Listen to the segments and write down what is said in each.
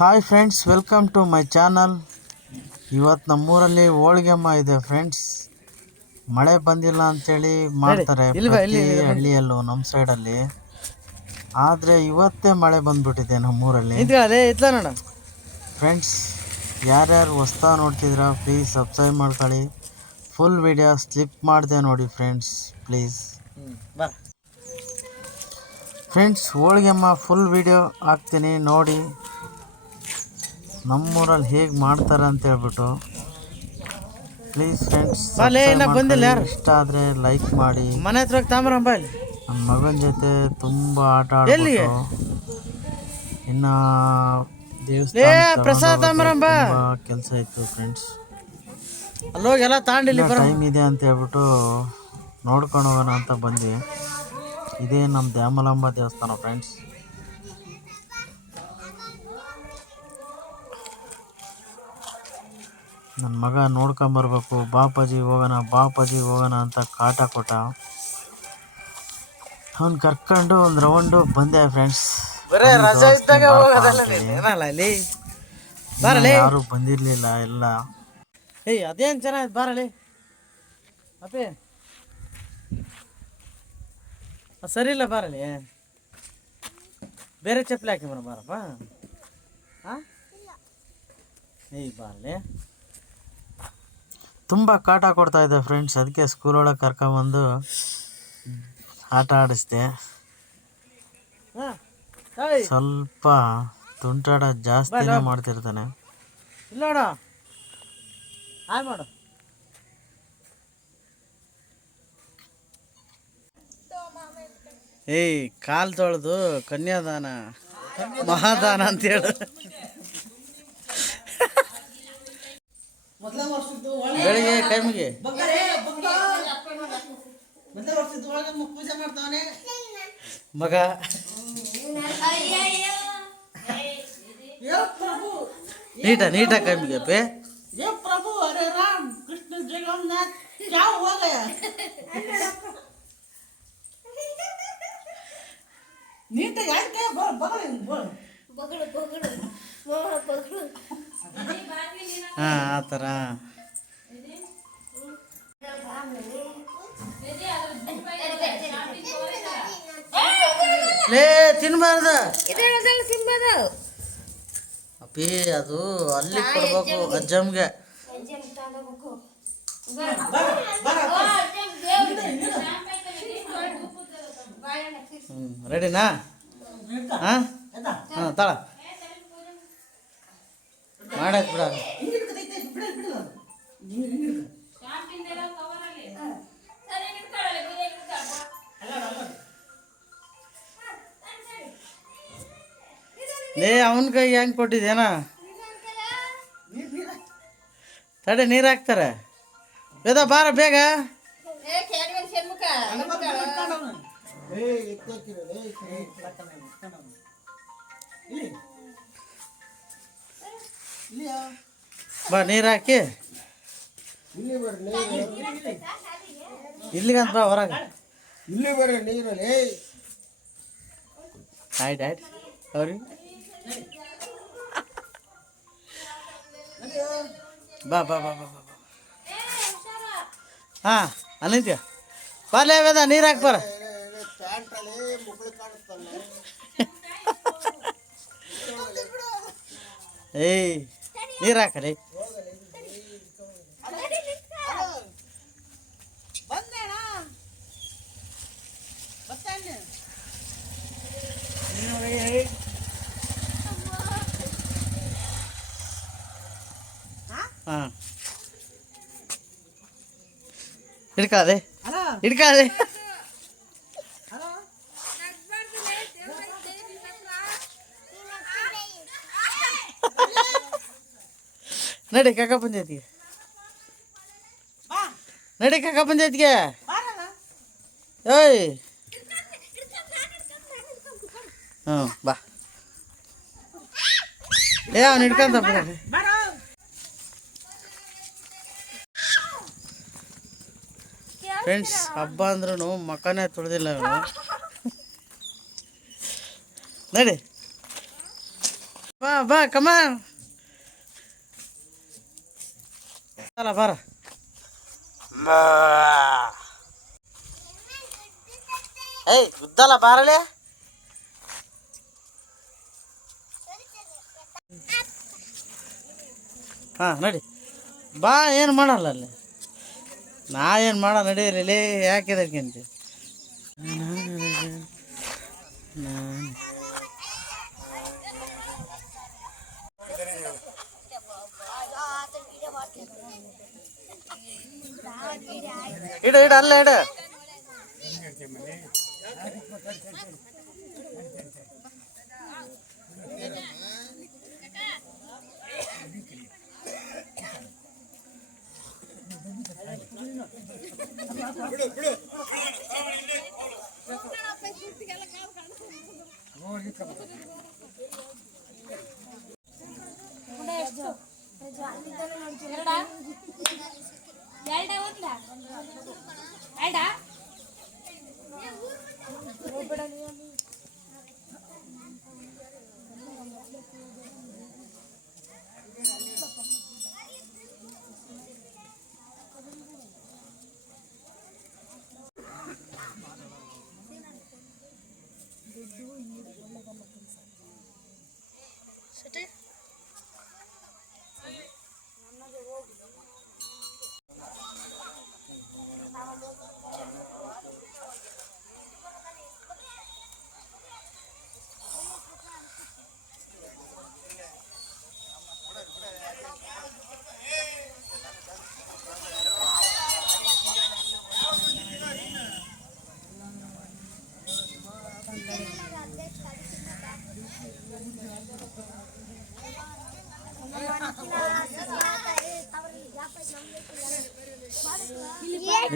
Hi friends, welcome to my channel. ಇವತ್ತು ನಮ್ಮೂರಲ್ಲಿ ಹೋಳಿಗೆಮ್ಮ ಇದೆ ಫ್ರೆಂಡ್ಸ್. ಮಳೆ ಬಂದಿಲ್ಲ ಅಂಥೇಳಿ ಮಾಡ್ತಾರೆ ಪ್ರತಿ ಹಳ್ಳಿಯಲ್ಲೂ ನಮ್ಮ ಸೈಡಲ್ಲಿ. ಆದರೆ ಇವತ್ತೇ ಮಳೆ ಬಂದ್ಬಿಟ್ಟಿದೆ ನಮ್ಮೂರಲ್ಲಿ ಫ್ರೆಂಡ್ಸ್. ಯಾರ್ಯಾರು ಹೊಸ್ತಾ ನೋಡ್ತಿದ್ದೀರಾ ಪ್ಲೀಸ್ ಸಬ್ಸ್ಕ್ರೈಬ್ ಮಾಡ್ಕೊಳ್ಳಿ. ಫುಲ್ ವಿಡಿಯೋ ಸ್ಲಿಪ್ ಮಾಡಿದೆ ನೋಡಿ ಫ್ರೆಂಡ್ಸ್ ಪ್ಲೀಸ್. ಫ್ರೆಂಡ್ಸ್, ಹೋಳಿಗೆಮ್ಮ ಫುಲ್ ವಿಡಿಯೋ ಹಾಕ್ತೀನಿ ನೋಡಿ, ನಮ್ಮೂರಲ್ಲಿ ಹೇಗೆ ಮಾಡ್ತಾರೆ ಅಂತ ಹೇಳ್ಬಿಟ್ಟು. ಪ್ಲೀಸ್ ಫ್ರೆಂಡ್ಸ್, ಇಷ್ಟ ಆದರೆ ಲೈಕ್ ಮಾಡಿ. ಮನೆ ಹತ್ರ ನನ್ನ ಮಗನ ಜೊತೆ ತುಂಬ ಆಟ ಆಡ್ಬಿಟ್ಟು ಇನ್ನು ದೇವಸ್ಥಾನ ಕೆಲಸ ಇತ್ತು ಫ್ರೆಂಡ್ಸ್. ಟೈಮ್ ಇದೆ ಅಂತ ಹೇಳ್ಬಿಟ್ಟು ನೋಡ್ಕೊಂಡು ಹೋಗೋಣ ಅಂತ ಬಂದ್ವಿ. ಇದೇ ನಮ್ಮ ದ್ಯಾಮಲಾಂಬ ದೇವಸ್ಥಾನ ಫ್ರೆಂಡ್ಸ್. ನನ್ನ ಮಗ ನೋಡ್ಕೊಂಬರ್ಬೇಕು, ಬಾಪಾಜಿ ಹೋಗೋಣ ಅಂತ ಕಾಟ ಕೊಟ್ಟ. ಅವ್ನು ಕರ್ಕೊಂಡು ಒಂದು ರೌಂಡು ಬಂದೆ ಫ್ರೆಂಡ್ಸ್. ಯಾರು ಬಂದಿರಲಿಲ್ಲ ಎಲ್ಲ. ಅದೇನು ಚೆನ್ನಾಗಿ ಬಾರಲಿ ಅಪ್ಪೇ, ಸರಿ ಇಲ್ಲ ಬಾರಲಿ. ಬೇರೆ ಚಪ್ಪಲಿ ಹಾಕಿ ಬಾರಪ್ಪ. ಹಾಂ ಬಾರಲಿ. ತುಂಬ ಕಾಟ ಕೊಡ್ತಾ ಇದೆ ಫ್ರೆಂಡ್ಸ್. ಅದಕ್ಕೆ ಸ್ಕೂಲೊಳಗೆ ಕರ್ಕೊಂಬಂದು ಆಟ ಆಡಿಸ್ದೆ. ಸ್ವಲ್ಪ ತುಂಟಾಟ ಜಾಸ್ತಿನೇ ಮಾಡ್ತಿರ್ತಾನೆ. ಇಲ್ಲ ಮಾಡು. ಕಾಲು ತೊಳೆದು ಕನ್ಯಾದಾನ ಮಹಾದಾನ ಅಂತೇಳು. ಬೆಳಿಗ್ಗೆ ಟೈಮಿಗೆ ಪೂಜೆ ಮಾಡ್ತಾವನೆ ಮಗ. ನೀಟ ಕೈಮಿಗೆ ಪೇ ಪ್ರಭು ಹರೇ ರಾಮ್ ಕೃಷ್ಣ ಜಗನ್ನಾಥ್ क्या हुआ गया ನೀಟ ಯಾಕೆ ಆ ಥರ ತಿನ್ಬಾರ್ದು ಅಪ್ಪಿ. ಅದು ಅಲ್ಲಿ ಕೊಡ್ಬೇಕು ಅಜ್ಜಮ್ಗೆ. ರೆಡಿನಾ? ಹಾಂ ತಳ ಮಾಡಕ್ ಬಿಡ. ಅವನ ಕೈ ಹೆಂಗೆ ಕೊಟ್ಟಿದ್ದೇನ? ತಡೆ, ನೀರು ಹಾಕ್ತಾರೆ. ಬೇದ ಬಾರ ಬೇಗ. ಬಾ ನೀರು ಹಾಕಿ ಇಲ್ಲಿಗಂತ ಬಾ ಹೊರಗೆ. ಇಲ್ಲಿ ಬರ್ರಿ ನೀರಲ್ಲಿ. ಆಯ್ತು ಆಯ್ತು ಅವ್ರಿಗೆ ಬಾ ಬಾ ಬಾ ಬಾ ಬಾ. ಹಾಂ ಅಲ್ಲಿಂತ್ಯ ಬಾರ್ಲೇ ವೇದ, ನೀರು ಹಾಕಿ ಬರ. ನೀರು ಹಾಕಡಿ. ಹಾಂ ಹಿಡ್ಕಾದೆ. ನಡಿ ಕಾಕ ಪಂಚಾಯತ್ಗೆ, ಏಯ್ ಹ್ಞೂ ಬಾ. ಅವ್ನು ಹಿಡ್ಕೊಂತ ಬಿಡ. ಫ್ರೆಂಡ್ಸ್, ಹಬ್ಬ ಅಂದ್ರೂ ಮಕ್ಕನೇ ತೊಳೆದಿಲ್ಲ ಇವನು. ನಡಿ. ಬಾ ಬಾ ಕಮಾನ್ ಅಲ್ಲ ಬಾರ ಏಯ್ ಗುದ್ದಲ್ಲ ಬಾರಲೆ ಹಾಂ ನಡಿ ಬಾ ಏನು ಮಾಡಲ್ಲ ಅಲ್ಲಿ ನಾ ಏನು ಮಾಡ ನಡೀಲಿ ಯಾಕಿದಕ್ಕಿಂತ ಇಡು ಇಡು ಅಲ್ಲ ಇಡು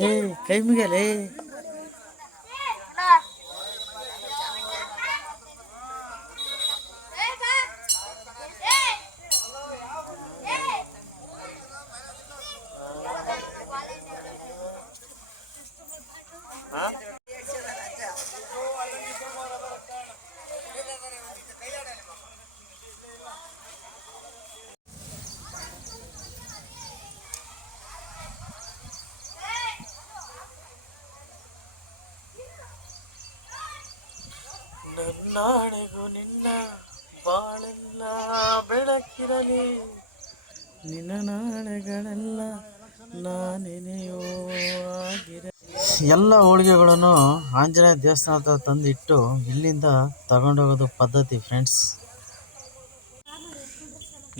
ಏ ಕೈ ಮುಗಿಯಲೇ ನನ್ನಾಣೆಗೂ ನಿನ್ನ ಬಾಳೆಲ್ಲ ಬೆಳಕಿರಲಿ ನಿನ್ನ ನಾಳೆಗಳೆಲ್ಲ ನಾನೆನೆಯೋ ಆಗಿರಲಿ. ಎಲ್ಲ ಹೋಳಿಗೆಗಳನ್ನು ಆಂಜನೇಯ ದೇವಸ್ಥಾನ ಹತ್ರ ತಂದಿಟ್ಟು ಇಲ್ಲಿಂದ ತಗೊಂಡೋಗೋದು ಪದ್ಧತಿ ಫ್ರೆಂಡ್ಸ್.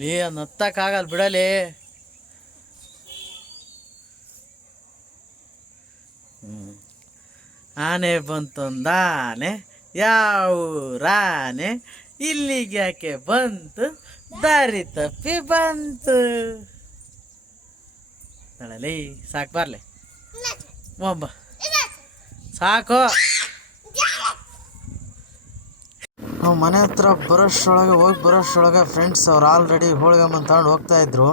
ಲೇ ಅದನ್ನ ಹತ್ತಕ್ಕಾಗಲ್ಲ ಬಿಡಲಿ. ಆನೆ ಬಂತೊಂದಾನೆ ಯಾವೂರಾನೆ ಇಲ್ಲಿಗೆ ಯಾಕೆ ಬಂತು ದಾರಿ ತಪ್ಪಿ ಬಂತು. ನಳಲಿ ಸಾಕು ಬರ್ಲಿ ಒಬ್ಬ ಸಾಕು. ನಾವು ಮನೆ ಹತ್ರ ಬರೋಷ್ಟೊಳಗೆ ಫ್ರೆಂಡ್ಸ್ ಅವ್ರು ಆಲ್ರೆಡಿ ಹೋಳಿಗೆಮ್ಮನ ತಗೊಂಡು ಹೋಗ್ತಾ ಇದ್ರು.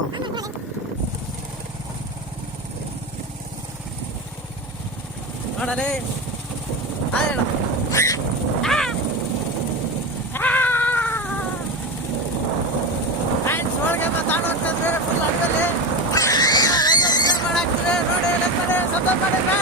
ನೋಡಲೇ ಹೋಳಿಗೆಮ್ಮ ತಗೊಂಡು ಹೋಗ್ತಾ ಇದ್ರೆ ಫುಲ್ ಅಡುಗೆಲಿ ಮಾಡಾಕ್ತಿವೆ ನೋಡಿ ಶಬ್ದ ಮಾಡಿದ್ರೆ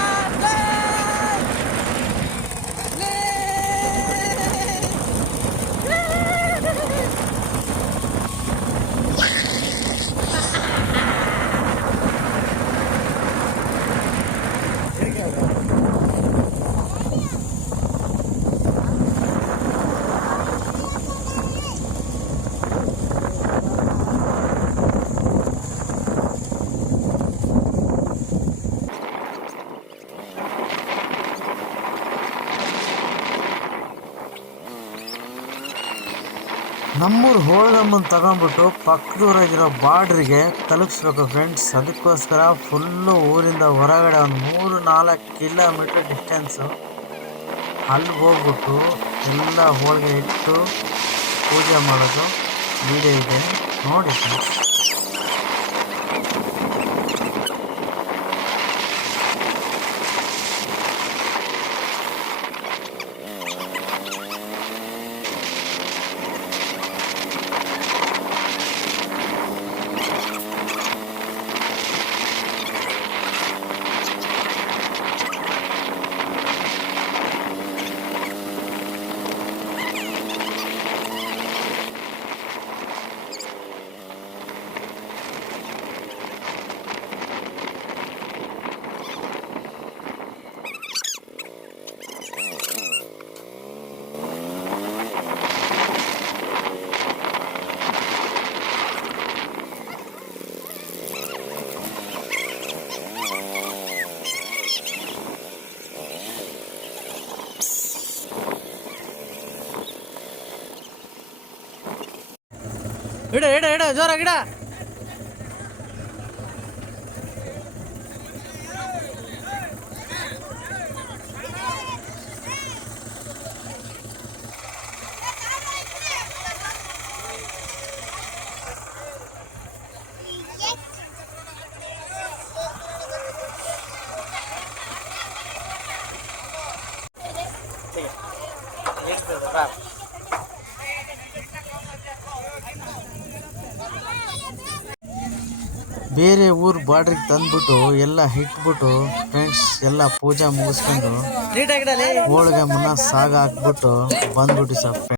ನಮ್ಮೂರು ಹೋಳಿಗೆಮ್ಮನ ತಗೊಂಡ್ಬಿಟ್ಟು ಪಕ್ಕದೂರಾಗಿರೋ ಬಾರ್ಡ್ರಿಗೆ ತಲುಪಿಸ್ಬೇಕು ಫ್ರೆಂಡ್ಸ್. ಅದಕ್ಕೋಸ್ಕರ ಫುಲ್ಲು ಊರಿಂದ ಹೊರಗಡೆ ಒಂದು 3-4 ಕಿಲೋಮೀಟ್ರ್ ಡಿಸ್ಟೆನ್ಸು ಅಲ್ಲಿಗೆ ಹೋಗ್ಬಿಟ್ಟು ಎಲ್ಲ ಹೋಳಿಗೆ ಇಟ್ಟು ಪೂಜೆ ಮಾಡೋದು ವಿಡಿಯೋ ಇದೆ ನೋಡಿ ಫ್ರೆಂಡ್ಸ್. ಇಡ ಇಡ ಇಡ ಜೋರಾಗಿ ಇಡ. ಬೇರೆ ಊರು ಬಾರ್ಡ್ರಿಗೆ ತಂದ್ಬಿಟ್ಟು ಎಲ್ಲ ಇಟ್ಬಿಟ್ಟು ಫ್ರೆಂಡ್ಸ್ ಎಲ್ಲ ಪೂಜೆ ಮುಗಿಸ್ಕೊಂಡು ನೀಟಾಗಿಡಲಿ. ಹೋಳಿಗೆ ಮುನ್ನ ಸಾಗ ಹಾಕ್ಬಿಟ್ಟು ಬಂದ್ಬಿಟ್ಟು ಸರ್.